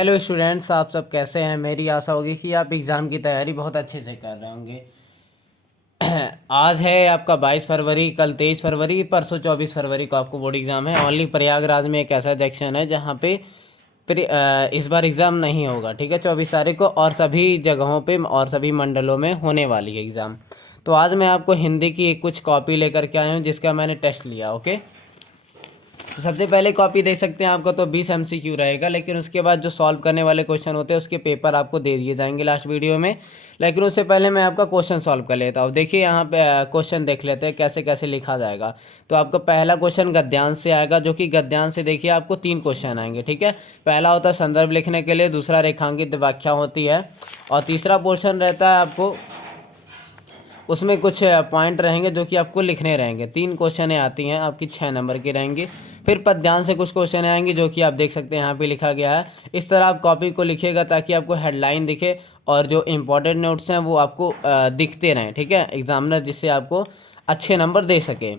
Hello students, आप सब कैसे हैं। मेरी आशा होगी कि आप एग्ज़ाम की तैयारी बहुत अच्छे से कर रहे होंगे। आज है आपका 22 फरवरी, कल 23 फरवरी, परसों 24 फरवरी को आपको बोर्ड एग्ज़ाम है। ओनली प्रयागराज में एक ऐसा सेक्शन है जहाँ पे इस बार एग्ज़ाम नहीं होगा, ठीक है, 24 तारीख को। और सभी जगहों पे और सभी मंडलों में होने वाली है एग्ज़ाम। तो आज मैं आपको हिंदी की कुछ कॉपी लेकर के आया हूँ जिसका मैंने टेस्ट लिया। ओके, तो सबसे पहले कॉपी देख सकते हैं आपको, तो 20 MCQ रहेगा, लेकिन उसके बाद जो सॉल्व करने वाले क्वेश्चन होते हैं उसके पेपर आपको दे दिए जाएंगे लास्ट वीडियो में। लेकिन उससे पहले मैं आपका क्वेश्चन सॉल्व कर लेता हूँ। देखिए यहाँ पे क्वेश्चन देख लेते हैं कैसे कैसे लिखा जाएगा। तो आपका पहला क्वेश्चन गद्यांश से आएगा, जो कि गद्यांश से देखिए आपको 3 क्वेश्चन आएंगे, ठीक है। पहला होता है संदर्भ लिखने के लिए, दूसरा रेखांकित व्याख्या होती है, और तीसरा पोर्शन रहता है आपको, उसमें कुछ पॉइंट रहेंगे जो कि आपको लिखने रहेंगे। 3 क्वेश्चन आती हैं आपकी, 6 नंबर की रहेंगी। फिर पद्यांश से कुछ क्वेश्चन आएंगे जो कि आप देख सकते हैं यहाँ पे लिखा गया है। इस तरह आप कॉपी को लिखिएगा ताकि आपको हेडलाइन दिखे और जो इम्पोर्टेंट नोट्स हैं वो आपको दिखते रहें, ठीक है, एग्जामिनर, जिससे आपको अच्छे नंबर दे सके।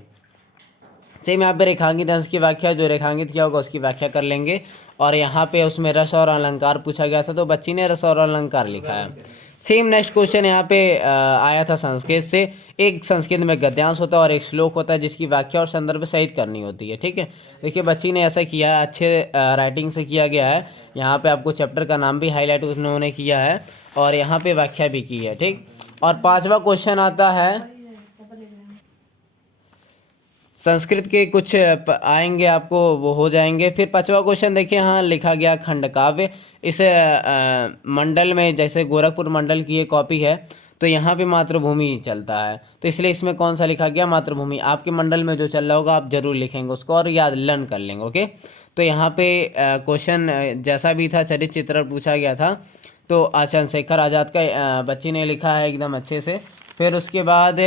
सेम यहाँ पे रेखांकित अंश की व्याख्या, जो रेखांकित किया होगा उसकी व्याख्या कर लेंगे। और यहाँ पे उसमें रस और अलंकार पूछा गया था, तो बच्ची ने रस और अलंकार लिखा है। सेम नेक्स्ट क्वेश्चन यहाँ पे आया था संस्कृत से। एक संस्कृत में गद्यांश होता है और एक श्लोक होता है जिसकी व्याख्या और संदर्भ सहित करनी होती है, ठीक है। देखिए बच्ची ने ऐसा किया है, अच्छे राइटिंग से किया गया है। यहाँ पे आपको चैप्टर का नाम भी हाईलाइट उन्होंने किया है और यहाँ पे व्याख्या भी की है, ठीक। और 5वां क्वेश्चन आता है संस्कृत के, कुछ आएंगे आपको, वो हो जाएंगे। फिर 5वां क्वेश्चन देखिए, हाँ लिखा गया खंड काव्य। इस मंडल में, जैसे गोरखपुर मंडल की ये कॉपी है, तो यहाँ पे मातृभूमि चलता है, तो इसलिए इसमें कौन सा लिखा गया, मातृभूमि। आपके मंडल में जो चल रहा होगा आप जरूर लिखेंगे उसको और याद लर्न कर लेंगे। ओके, तो यहाँ पे क्वेश्चन जैसा भी था, चरित्र चित्रण पूछा गया था, तो चंद्रशेखर आज़ाद का बच्ची ने लिखा है एकदम अच्छे से। फिर उसके बाद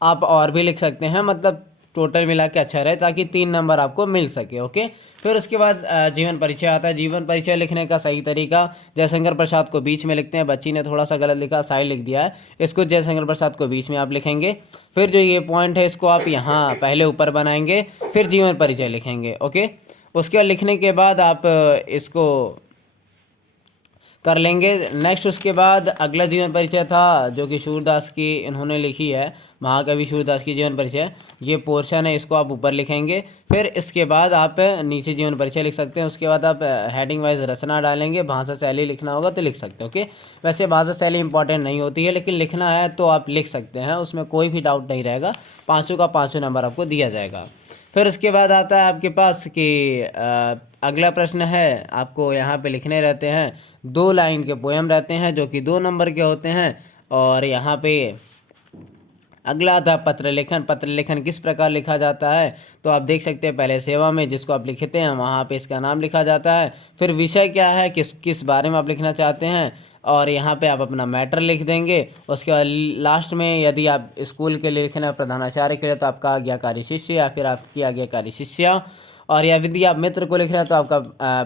आप और भी लिख सकते हैं, मतलब टोटल मिला के अच्छा रहे ताकि 3 नंबर आपको मिल सके। ओके, फिर उसके बाद जीवन परिचय आता है। जीवन परिचय लिखने का सही तरीका, जयशंकर प्रसाद को बीच में लिखते हैं। बच्ची ने थोड़ा सा गलत लिखा, साइड लिख दिया है, इसको जयशंकर प्रसाद को बीच में आप लिखेंगे। फिर जो ये पॉइंट है इसको आप यहाँ पहले ऊपर बनाएंगे, फिर जीवन परिचय लिखेंगे। ओके, उसके बाद लिखने के बाद आप इसको कर लेंगे। नेक्स्ट उसके बाद अगला जीवन परिचय था जो कि सूरदास की इन्होंने लिखी है, महाकवि सूरदास की जीवन परिचय। ये पोर्शन है, इसको आप ऊपर लिखेंगे। फिर इसके बाद आप नीचे जीवन परिचय लिख सकते हैं। उसके बाद आप हेडिंग वाइज रचना डालेंगे, भाषा शैली लिखना होगा तो लिख सकते हैं। ओके, वैसे भाषा शैली इंपॉर्टेंट नहीं होती है, लेकिन लिखना है तो आप लिख सकते हैं, उसमें कोई भी डाउट नहीं रहेगा। 500 का 500 नंबर आपको दिया जाएगा। फिर उसके बाद आता है आपके पास कि अगला प्रश्न है, आपको यहाँ पे लिखने रहते हैं 2 लाइन के पोएम रहते हैं जो कि 2 नंबर के होते हैं। और यहाँ पे अगला आता है पत्र लेखन। पत्र लेखन किस प्रकार लिखा जाता है, तो आप देख सकते हैं पहले सेवा में जिसको आप लिखते हैं वहाँ पे इसका नाम लिखा जाता है। फिर विषय क्या है, किस किस बारे में आप लिखना चाहते हैं, और यहाँ पे आप अपना मैटर लिख देंगे। उसके बाद लास्ट में यदि आप स्कूल के लिए लिखना है, प्रधानाचार्य के लिए, तो आपका आज्ञाकारी शिष्य या फिर आपकी आज्ञाकारी शिष्या। और या यदि आप मित्र को लिख रहे हैं तो आपका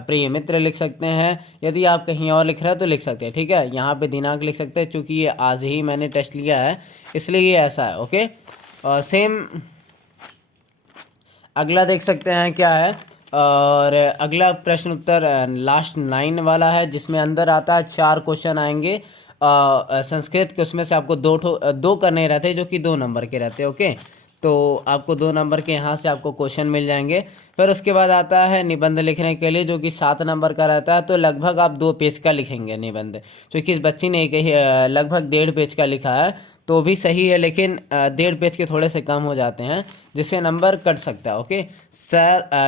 प्रिय मित्र लिख सकते हैं। यदि आप कहीं और लिख रहे हैं तो लिख सकते हैं, ठीक है। यहाँ पे दिनांक लिख सकते हैं, चूँकि ये आज ही मैंने टेस्ट लिया है इसलिए ये ऐसा है। ओके, और सेम अगला देख सकते हैं क्या है। और अगला प्रश्न उत्तर लास्ट 9 वाला है, जिसमें अंदर आता है 4 क्वेश्चन आएंगे संस्कृत के। उसमें से आपको 2 करने रहते हैं जो कि 2 नंबर के रहते हैं। ओके, तो आपको 2 नंबर के यहाँ से आपको क्वेश्चन मिल जाएंगे। फिर उसके बाद आता है निबंध लिखने के लिए, जो कि 7 नंबर का रहता है। तो लगभग आप 2 पेज का लिखेंगे निबंध, क्योंकि इस बच्ची ने लगभग 1.5 पेज का लिखा है, तो भी सही है, लेकिन 1.5 पेज के थोड़े से कम हो जाते हैं जिससे नंबर कट सकता है। ओके,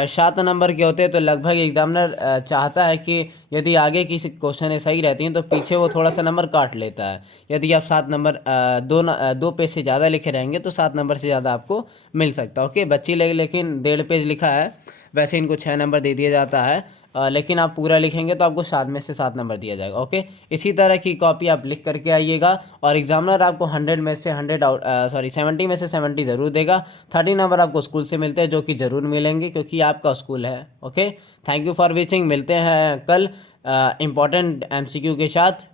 7 नंबर के होते हैं, तो लगभग एग्जामिनर चाहता है कि यदि आगे की क्वेश्चन सही रहती हैं तो पीछे वो थोड़ा सा नंबर काट लेता है। यदि आप 7 नंबर 2 पेज से ज़्यादा लिखे रहेंगे तो 7 नंबर से ज़्यादा आपको मिल सकता है। ओके, बच्ची लेकिन 1.5 पेज लिखा है, वैसे इनको 6 नंबर दे दिया जाता है, लेकिन आप पूरा लिखेंगे तो आपको 7 में से 7 नंबर दिया जाएगा। ओके, इसी तरह की कॉपी आप लिख करके आइएगा और एग्जामिनर आपको 100 में से 100 70 में से 70 ज़रूर देगा। 30 नंबर आपको स्कूल से मिलते हैं, जो कि ज़रूर मिलेंगे क्योंकि आपका स्कूल है। Okay, thank you for watching. मिलते हैं कल इम्पॉर्टेंट MCQ के साथ।